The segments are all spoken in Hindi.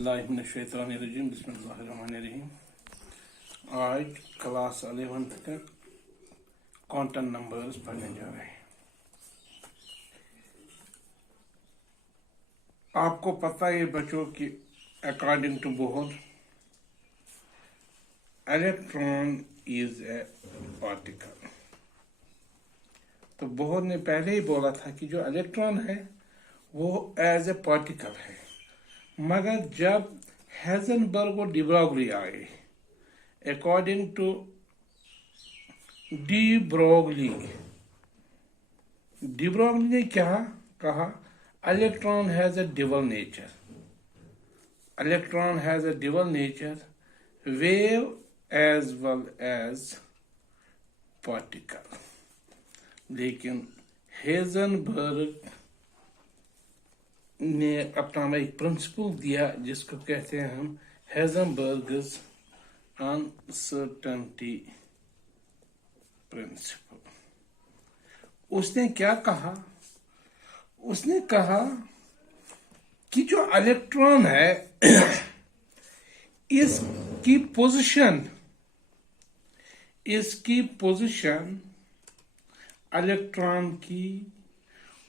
बिस्मिल्लाहिर्रहमानिर्रहीम। आज क्लास 11th का क्वांटम नंबर्स पढ़ने जा रहे हैं। आपको पता है बच्चों कि according to Bohr electron is a particle. तो बोहर ने पहले ही बोला था कि जो इलेक्ट्रॉन है वो एज ए पार्टिकल है, मगर जब हेजनबर्ग और डिब्रोगली आए, अकॉर्डिंग टू डिब्रोगली ने क्या कहा, electron has a double nature, electron has a double nature, wave as well as particle. लेकिन हेजनबर्ग ने अपना एक प्रिंसिपल दिया जिसको कहते हैं हम हेजनबर्ग्स अनसर्टेनिटी प्रिंसिपल। उसने क्या कहा, उसने कहा कि जो इलेक्ट्रॉन है इसकी पोजीशन इलेक्ट्रॉन की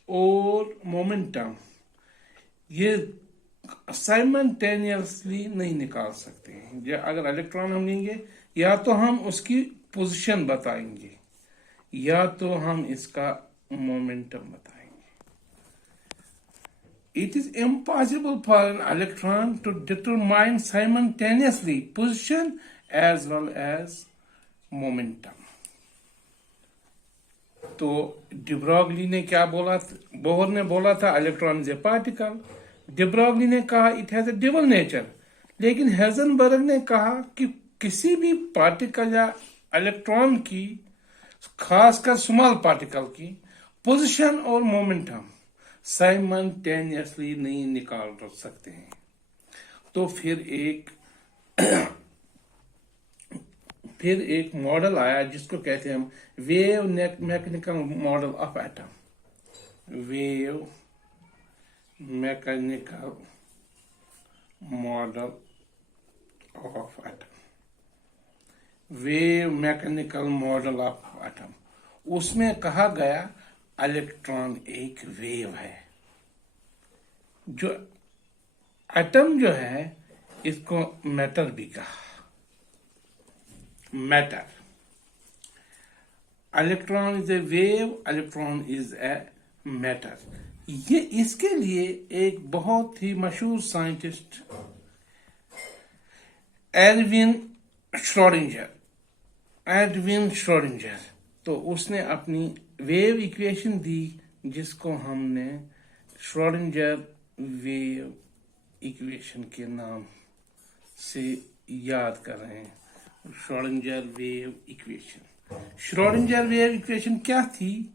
और मोमेंटम ये साइमल्टेनियसली नहीं निकाल सकते हैं। जो अगर इलेक्ट्रॉन हम लेंगे, या तो हम उसकी पोजीशन बताएंगे या तो हम इसका मोमेंटम बताएंगे। It is impossible for an electron to determine simultaneously position as well as momentum. तो डिब्रोगली ने क्या बोला, बोहर ने बोला था electron is a particle, de Broglie ने कहा it has a double nature. लेकिन हेजनबर्ग ने कहा कि किसी भी पार्टिकल या इलेक्ट्रॉन की, खासकर स्मॉल पार्टिकल की पोजीशन और मोमेंटम साइमल्टेनियसली नहीं निकाल सकते हैं। तो फिर एक मॉडल आया जिसको कहते हैं हम wave mechanical model of atom. Wave mechanical model of atom, wave mechanical model of atom. उसमें कहा गया इलेक्ट्रॉन एक वेव है। जो एटम जो है इसको मैटर भी कहा, matter. Electron is a wave, electron is a matter. ये इसके लिए एक बहुत ही मशहूर साइंटिस्ट एडविन श्रोडिंगर, तो उसने अपनी वेव इक्वेशन दी जिसको हमने श्रोडिंगर वेव इक्वेशन के नाम से याद कर रहे हैं। श्रोडिंगर वेव इक्वेशन क्या थी?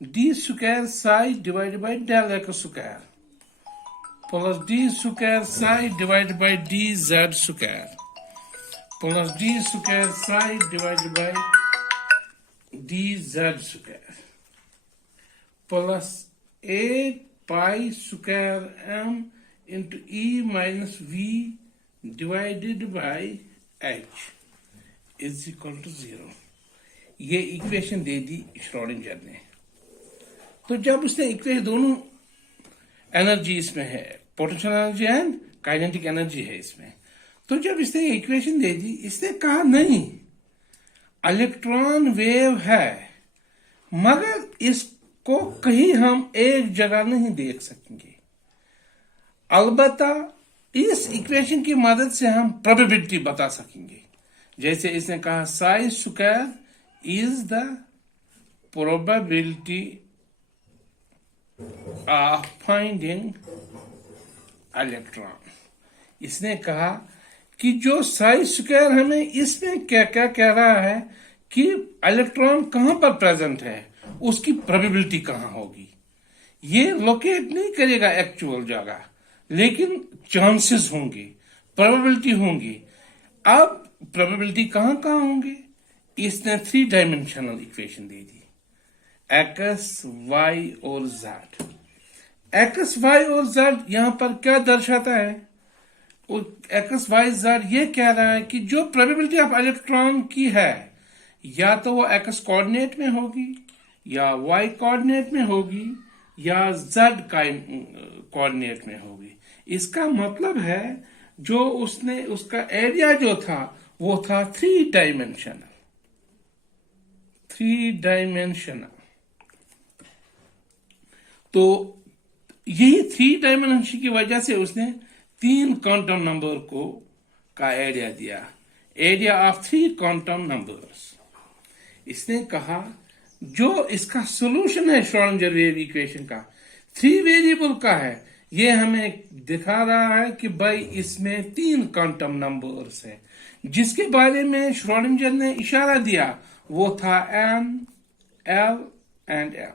D square psi divide by del x square plus d square psi divide by d z square plus d square psi divide by d z square plus 8 pi square m into e minus v divided by h is equal to 0। ये इक्वेशन दे दी श्रोडिंगर ने। तो जब उसने इक्वेशन, दोनों एनर्जी इसमें है, potential energy and kinetic energy है इसमें। तो जब इसने इक्वेशन दे दी, इसने कहा नहीं, इलेक्ट्रॉन वेव है, मगर इसको कहीं हम एक जगह नहीं देख सकेंगे। अलबत्ता इस इक्वेशन की मदद से हम प्रोबेबिलिटी बता सकेंगे। जैसे इसने कहा Sai square is the probability of finding electron. इसने कहा कि जो साई स्क्वायर हमें इसमें क्या क्या कह रहा है कि इलेक्ट्रॉन कहां पर प्रेजेंट है, उसकी प्रोबेबिलिटी कहां होगी। ये लोकेट नहीं करेगा एक्चुअल जगह, लेकिन चांसेस होंगे, प्रोबेबिलिटी होंगी। अब प्रोबेबिलिटी कहां कहां होंगे, इसने 3 डायमेंशनल इक्वेशन दे दी, एक्स वाई और जेड। एक्स वाई और जेड यहां पर क्या दर्शाता है, एक्स वाई जेड ये कह रहा है कि जो प्रोबेबिलिटी ऑफ इलेक्ट्रॉन की है या तो वो एक्स कोऑर्डिनेट में होगी या वाई कोऑर्डिनेट में होगी या जेड कोऑर्डिनेट में होगी। इसका मतलब है जो उसने उसका एरिया जो था वो था थ्री डायमेंशनल। तो यही थ्री डायमेंशन की वजह से उसने तीन क्वांटम नंबर को का एरिया दिया, area of three quantum numbers. इसने कहा जो इसका सॉल्यूशन है श्रोडिंगर वेव इक्वेशन का थ्री वेरिएबल का है, ये हमें दिखा रहा है कि भाई इसमें तीन क्वांटम नंबर्स है। जिसके बारे में श्रोडिंगर ने इशारा दिया वो था n, l and m।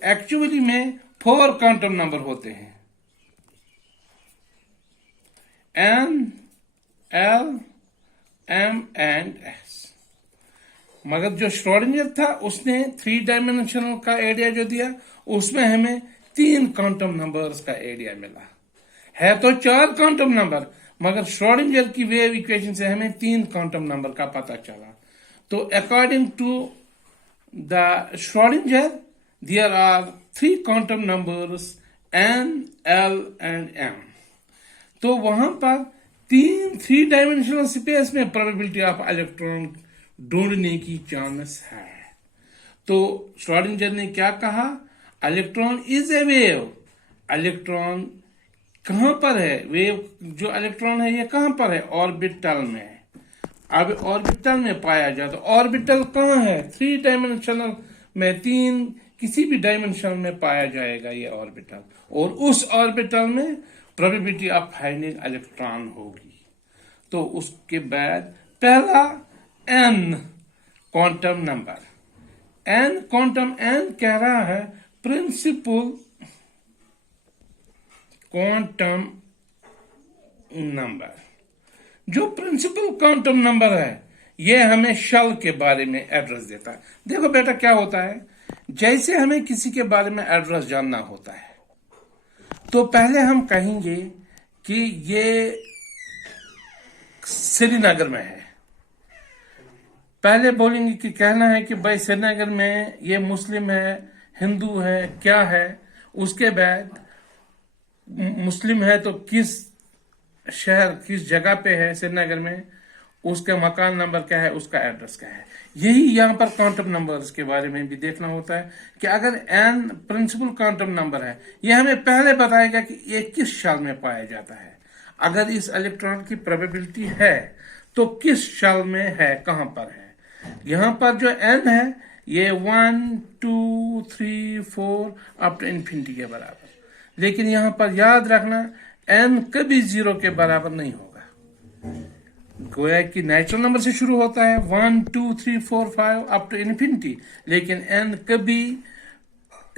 Actually में फोर क्वांटम नंबर होते हैं, n, l, m and s। मगर जो श्रोडिंगर था उसने थ्री डायमेंशनल का एरिया जो दिया उसमें हमें तीन क्वांटम नंबर्स का एरिया मिला। है तो चार क्वांटम नंबर मगर श्रोडिंगर की वेव इक्वेशन से हमें तीन क्वांटम नंबर का पता चला। तो according to the Schrodinger there are three quantum numbers n, l and m। तो वहां पर तीन थ्री डायमेंशनल स्पेस में प्रोबेबिलिटी ऑफ इलेक्ट्रॉन ढूंढने की चांस है। तो श्रोडिंगर ने क्या कहा, electron is a wave. Electron कहां पर है, वेव जो इलेक्ट्रॉन है ये कहां पर है, ऑर्बिटल में। अब ऑर्बिटल में पाया जाता, ऑर्बिटल कहां है, थ्री डायमेंशनल में, तीन किसी भी डायमेंशन में पाया जाएगा ये ऑर्बिटल, और उस ऑर्बिटल में प्रोबेबिलिटी ऑफ फाइंडिंग इलेक्ट्रॉन होगी। तो उसके बाद पहला n quantum number, n quantum n कह रहा है प्रिंसिपल क्वांटम नंबर। जो प्रिंसिपल क्वांटम नंबर है ये हमें शेल के बारे में एड्रेस देता है। देखो बेटा क्या होता है, जैसे हमें किसी के बारे में एड्रेस जानना होता है तो पहले हम कहेंगे कि ये श्रीनगर में है। पहले बोलेंगे कि कहना है कि भाई श्रीनगर में ये मुस्लिम है, हिंदू है, क्या है। उसके बाद मुस्लिम है तो किस शहर किस जगह पे है श्रीनगर में, उसका मकान नंबर क्या है, उसका एड्रेस क्या है। यही यहाँ पर क्वांटम नंबर्स के बारे में भी देखना होता है कि अगर n प्रिंसिपल क्वांटम नंबर है ये हमें पहले बताएगा कि ये किस साल में पाया जाता है। अगर इस इलेक्ट्रॉन की प्रोबेबिलिटी है तो किस साल में है, कहां पर है। यहाँ पर जो n है ये 1, 2, 3, 4 अप टू इन्फिनिटी के बराबर। लेकिन यहाँ पर याद रखना n कभी 0 के बराबर नहीं होगा। गोया कि नेचुरल नंबर से शुरू होता है 1, 2, 3, 4, 5 अप टू इन्फिनिटी, लेकिन n कभी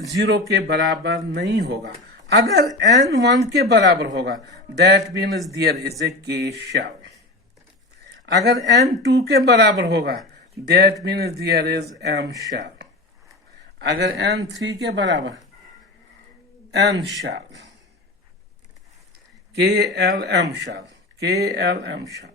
0 के बराबर नहीं होगा। अगर n 1 के बराबर होगा that means there is a k shell. अगर n 2 के बराबर होगा that means there is m shell. अगर n 3 के बराबर n shell, KLM shell, KLM shell.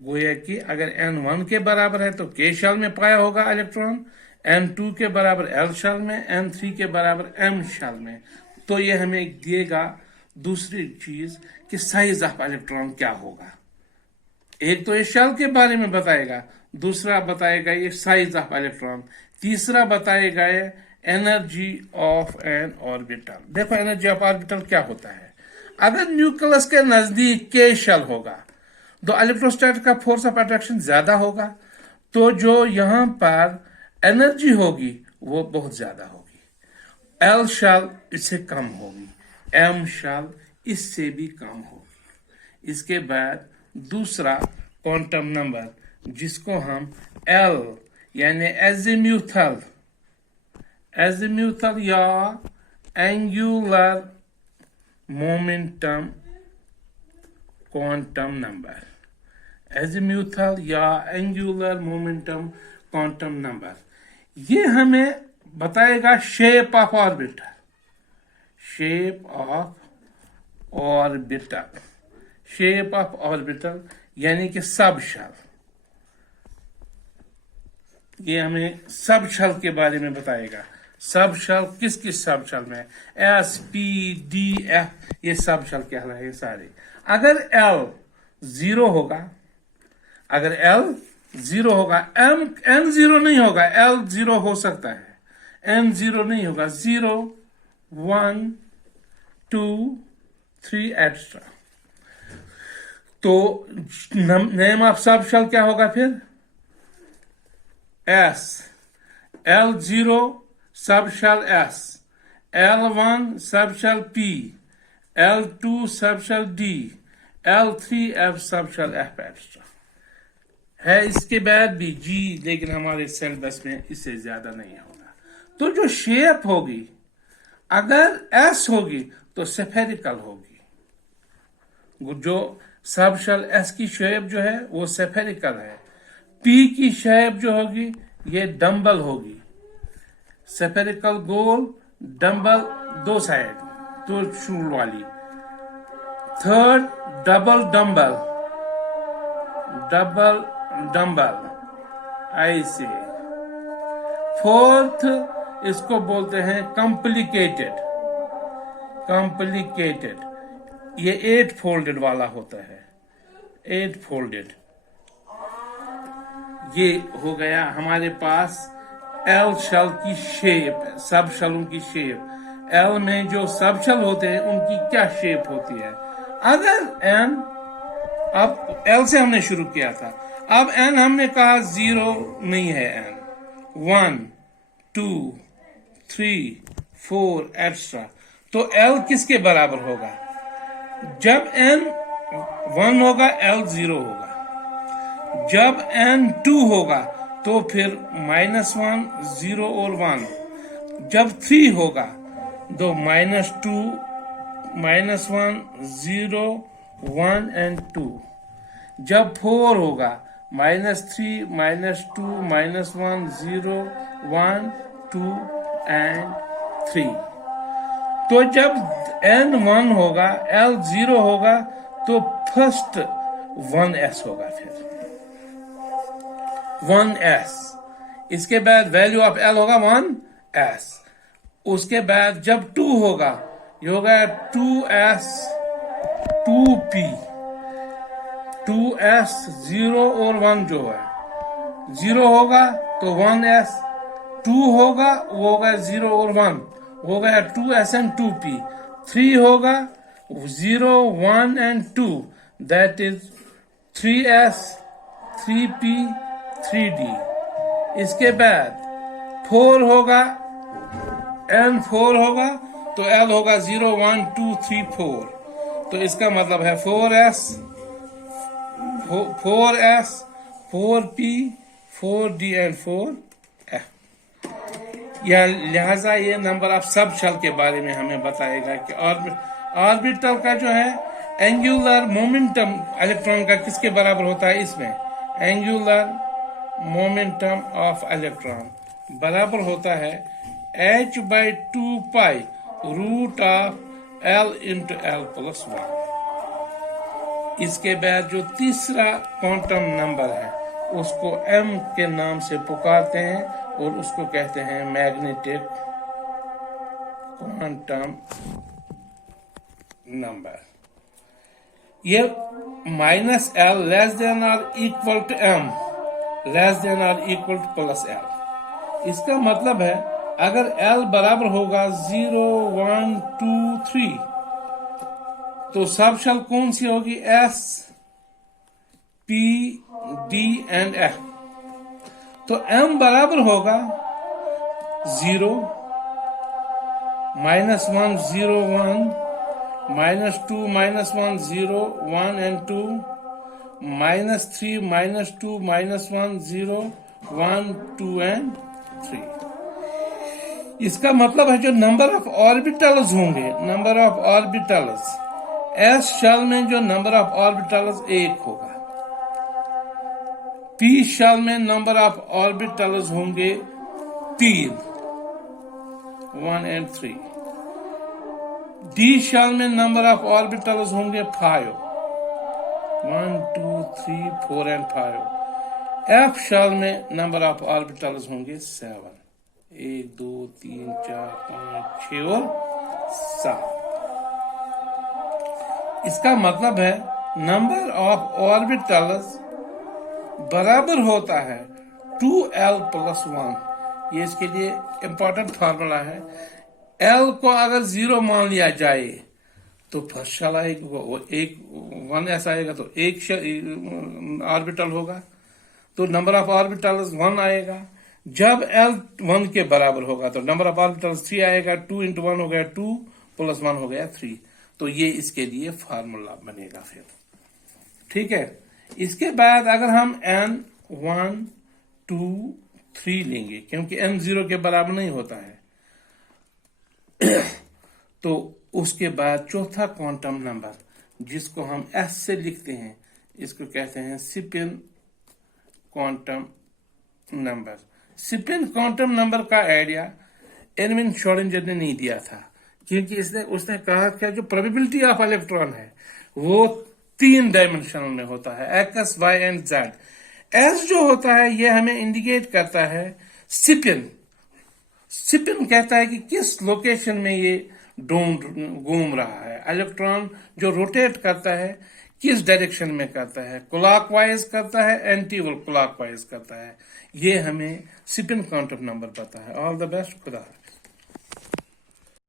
गोया कि अगर n 1 के बराबर है तो k शेल में पाया होगा इलेक्ट्रॉन, n 2 के बराबर l शेल में, n 3 के बराबर m शेल में। तो ये हमें दिएगा दूसरी चीज कि साइज ऑफ इलेक्ट्रॉन क्या होगा। एक तो ये शेल के बारे में बताएगा, दूसरा बताएगा ये साइज ऑफ इलेक्ट्रॉन, तीसरा बताएगा ये एनर्जी ऑफ एन ऑर्बिटल। देखो एनर्जी ऑफ ऑर्बिटल क्या होता है, अगर न्यूक्लियस के नजदीक के शेल होगा तो इलेक्ट्रोस्टैटिक का फोर्स ऑफ अट्रैक्शन ज्यादा होगा, तो जो यहां पर एनर्जी होगी वो बहुत ज्यादा होगी। एल शेल इससे कम होगी, एम शेल इससे भी कम होगी। इसके बाद दूसरा क्वांटम नंबर जिसको हम एल यानी एजीम्यूथल या angular momentum quantum number, azimuthal या एंगुलर मोमेंटम क्वांटम नंबर, ये हमें बताएगा shape of orbit, shape of orbital, shape of orbital यानी कि सब शेल। ये हमें सब शेल के बारे में बताएगा। सब शेल किस किस सब शेल में, एस पी डी एफ, ये सब शेल क्या है सारे। अगर एल जीरो होगा, अगर एल जीरो होगा, एम एन जीरो नहीं होगा, एल जीरो हो सकता है, एन जीरो नहीं होगा, 0 1 2 3 एक्स्ट्रा। तो नेम ऑफ सब शेल क्या होगा फिर, S, L zero sub shell S, L1 sub shell P, L2 sub shell D, L3 F sub shell F extra है। इसके बाद भी G, लेकिन हमारे सिलेबस में इससे ज्यादा नहीं होगा। तो जो शेप होगी, अगर S होगी तो स्फेरिकल होगी। जो सब शेल S की शेप जो है वो स्फेरिकल है। P की शेप जो होगी ये डंबल होगी, स्फेरिकल गोल, डंबल दो साइड, दो शूल वाली। Third double dumbbell, double dumbbell ऐसे। फोर्थ इसको बोलते हैं कॉम्प्लिकेटेड, कॉम्प्लिकेटेड, ये 8 फोल्डेड वाला होता है, 8 फोल्डेड। ये हो गया हमारे पास एल शेल की शेप, सब शेलों की शेप। एल में जो सब शेल होते हैं उनकी क्या शेप होती है। अगर एन, अब एल से हमने शुरू किया था, अब एन हमने कहा 0 नहीं है, एन 1 2 3 4 एक्स्ट्रा। तो एल किसके बराबर होगा, जब एन 1 होगा एल 0 होगा, जब n 2 होगा तो फिर -1 0 और 1, जब 3 होगा तो -2 -1 0 1 and 2, जब 4 होगा -3 -2 -1 0 1 2 and 3। तो जब n 1 होगा l 0 होगा तो फर्स्ट 1s होगा, फिर 1s। इसके बाद वैल्यू ऑफ l होगा 1s। उसके बाद जब 2 होगा ये होगा 2s 2p, 2s 0 और 1 जो है, 0 होगा तो 1s, 2 होगा वो होगा 0 और 1, हो गया 2s and 2p। 3 होगा 0 1 and 2, that is 3s 3p 3d। इसके बाद 4 होगा, n 4 होगा तो l होगा 0 1 2 3 4। तो इसका मतलब है 4s 4p 4d and 4f। या लिहाजा ये नंबर ऑफ सब शेल के बारे में हमें बताएगा कि ऑर्बिटल का जो है एंगुलर मोमेंटम इलेक्ट्रॉन का किसके बराबर होता है। इसमें एंगुलर मोमेंटम ऑफ इलेक्ट्रॉन बराबर होता है h/2 root of l into l plus 1। इसके बाद जो तीसरा क्वांटम नंबर है उसको m के नाम से पुकारते हैं और उसको कहते हैं मैग्नेटिक क्वांटम नंबर। ये -l लेस देन और equal to m less than और इक्वल टू प्लस l। इसका मतलब है अगर l बराबर होगा 0 1 2 3 तो सब शेल कौन सी होगी, s p d and f। तो m बराबर होगा 0 -1 0 1 -2 -1 0 1 and 2 -3 -2 -1 0 1 2 and 3। इसका मतलब है जो नंबर ऑफ ऑर्बिटल्स होंगे, number of orbitals S shell में जो नंबर ऑफ ऑर्बिटल्स 1 होगा, पी शेल में नंबर ऑफ ऑर्बिटल्स होंगे 3 1 and 3। डी शेल में नंबर ऑफ ऑर्बिटल्स होंगे 5, 1 2 3 4 एंड 5। एफ शेल में नंबर ऑफ ऑर्बिटल्स होंगे 7, 1 2 3 4 5 6 और 7। इसका मतलब है नंबर ऑफ ऑर्बिटल्स बराबर होता है 2l + 1। ये इसके लिए इंपॉर्टेंट फार्मूला है। l को अगर 0 मान लिया जाए तो फर्स्ट शेल आएगा, वो एक 1 ऐसा आएगा तो एक ऑर्बिटल होगा, तो नंबर ऑफ ऑर्बिटल्स 1 आएगा। जब l 1 के बराबर होगा तो नंबर ऑफ ऑर्बिटल्स 3 आएगा, 2 × 1 हो गया 2 + 1 हो गया 3। तो ये इसके लिए फार्मूला बनेगा फिर। ठीक है, इसके बाद अगर हम n 1 2 3 लेंगे, क्योंकि n 0 के बराबर नहीं होता है, तो उसके बाद चौथा क्वांटम नंबर जिसको हम s से लिखते हैं, इसको कहते हैं spin quantum number. Spin quantum number का आइडिया एडविन श्रोडिंगर ने नहीं दिया था, क्योंकि उसने कहा कि जो प्रोबेबिलिटी ऑफ इलेक्ट्रॉन है वो 3 डायमेंशनल में होता है, x y and z। s जो होता है ये हमें इंडिकेट करता है स्पिन। स्पिन कहता है कि किस लोकेशन में ये घूम रहा है। इलेक्ट्रॉन जो रोटेट करता है किस डायरेक्शन में करता है, क्लॉकवाइज करता है, एंटी क्लॉकवाइज करता है, ये हमें स्पिन क्वांटम नंबर पता है। ऑल द बेस्ट, खुदा।